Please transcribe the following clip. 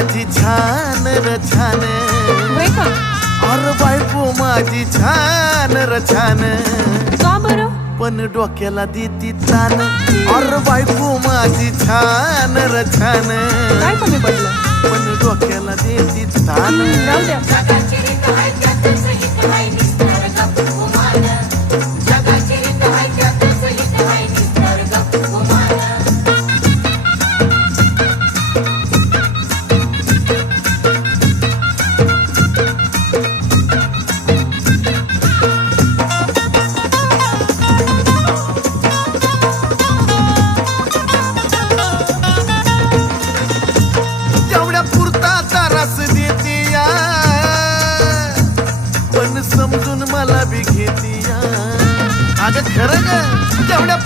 माझी छान र छान, होय का? अरे बायको माझी छान र छान, का बरं? पण डोक्याला देती तान. अरे बायको माझी छान र छान, काय कमी पडलं? पण डोक्याला देती तान. जाऊ द्या. तेवढ्या पुरता तारास देती या, पण समजून मला बी घेती या. अगं खरं ग, तेवढ्या